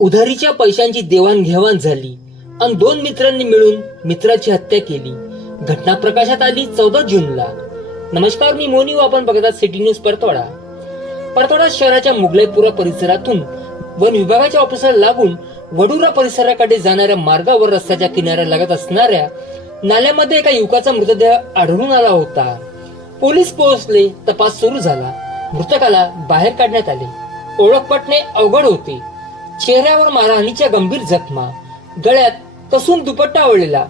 उधारीच्या पैशांची देवाणघेवाण झाली. आणि दोन मित्रांनी मिळून मित्राची हत्या केली. घटना प्रकाशात आली चौदा जूनला. नमस्कार मी मोनी व आपण बघतात सिटी न्यूज परतवाडा. परतवाडा शहराच्या मुगलाईपुरा परिसरातून वन विभागाच्या ऑफिसरला लागून वडुरा परिसराकडे जाणाऱ्या मार्गावर रस्त्याच्या किनाऱ्या लागत असणाऱ्या नाल्यामध्ये एका युवकाचा मृतदेह आढळून आला होता. पोलीस पोहोचले तपास सुरू झाला. मृतकाला बाहेर काढण्यात आले. ओळख पटणे अवघड होते. चेहऱ्यावर मारहाणीच्या गंभीर जखमा गळ्यात कसून दुपट्टा आवळलेला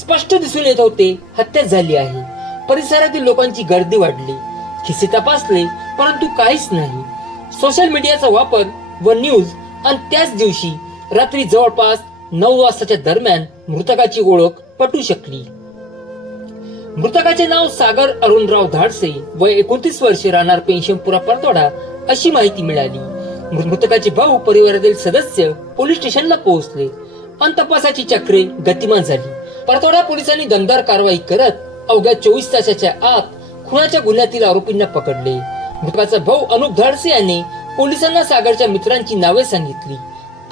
स्पष्ट दिसून येत होते हत्या झाली आहे. परिसरातील लोकांची गर्दी वाढली. खिसे तपासले परंतु काहीच नाही. सोशल मीडियाचा वापर व न्यूज आणि त्याच दिवशी रात्री जवळपास नऊ वाजताच्या दरम्यान मृतकाची ओळख पटू शकली. मृतकाचे नाव सागर अरुणराव धाडसे व एकोणतीस वर्षे राहणार पेन्शनपुरा परतोडा अशी माहिती मिळाली. मृतकाचे भाऊ परिवारातील सदस्य पोलीस स्टेशनला पोहोचले. पण तपासाची चक्रे गतिमान झाली. परतोडा पोलिसांनी दमदार कारवाई करत अवघ्या चोवीस तासाच्या आत खुनाच्या गुन्ह्यातील आरोपींना पकडले. मृतकाचा भाऊ अनुप धाडसे यांनी पोलिसांना सागरच्या मित्रांची नावे सांगितली.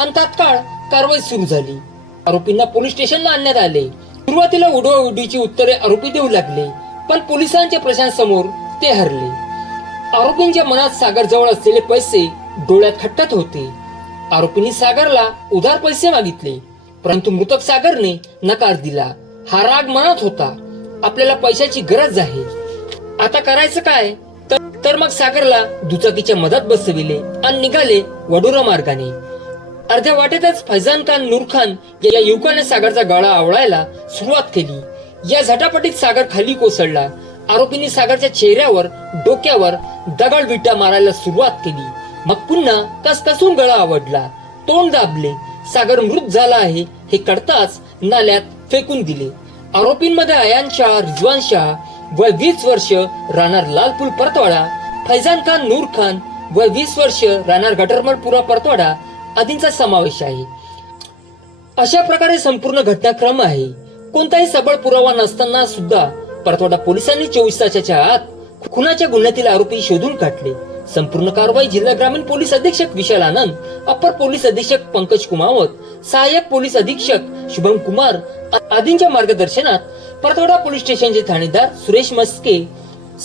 आणि तात्काळ कारवाई सुरू झाली. आरोपींना पोलीस स्टेशनला आणण्यात आले. सुरुवातीला उडवाउडीची उत्तरे आरोपी देऊ लागले पण पोलिसांच्या प्रशासनासमोर ते हरले. आरोपींच्या मनात सागर जवळ असलेले पैसे डोळ्यात खट्टत होते. आरोपींनी सागरला उधार पैसे मागितले परंतु मृतक सागरने नकार दिला. हा राग मनात होता. आपल्याला पैशाची गरज आहे. आता करायचं काय? तर- तर मग सागरला दुचाकीच्या मदत बसविले आणि निघाले वडोरा मार्गाने. अर्ध्या वाटेतच फैजान खान नूरखान या युवकाने सागरचा गळा आवळायला सुरुवात केली. या झटापटीत सागर खाली कोसळला. आरोपींनी सागरच्या चेहऱ्यावर डोक्यावर दगड विटा मारायला सुरुवात केली. मग पुन्हा कसकसून गळा आवडला. तोंड दाबले. सागर मृत झाला आहे हे कळताच नाल्यात फेकून दिले. आरोपींमध्ये अयान शाह रिजवान शाह वय वीस वर्ष राहणार लालपूल परतवाडा. फैजान खान नूर खान वय वीस वर्ष राहणार गटरमलपुरा परतवाडा. आदींचा समावेश आहे. अशा प्रकारे संपूर्ण घटनाक्रम आहे. कोणताही सबळ पुरावा नसताना सुद्धा परतवाडा पोलिसांनी चोवीस तासाच्या आत खुनाच्या गुन्ह्यातील आरोपी शोधून काढले. संपूर्ण कारवाई जिल्हा ग्रामीण पोलीस अधीक्षक विशाल आनंद अप्पर पोलीस अधीक्षक पंकज कुमावत सहाय्यक पोलीस अधीक्षक शुभम कुमार आदींच्या मार्गदर्शनात परतवाडा पोलीस स्टेशनचे ठाणेदार सुरेश मस्के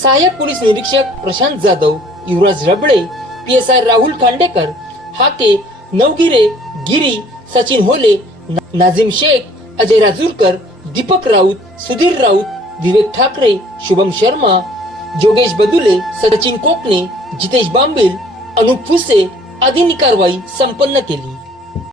सहाय्यक पोलीस निरीक्षक Prashant Jadhav Yuvraj Rabade P S I Rahul Khandekar Hake Navgire Giri Sachin Hole ना- नाझिम शेख अजय राजूरकर दीपक राऊत सुधीर राऊत विवेक ठाकरे शुभम शर्मा जोगेश बदुले सचिन कोकणे जितेश बांबील अनुप फुसे आदींनी कारवाई संपन्न केली.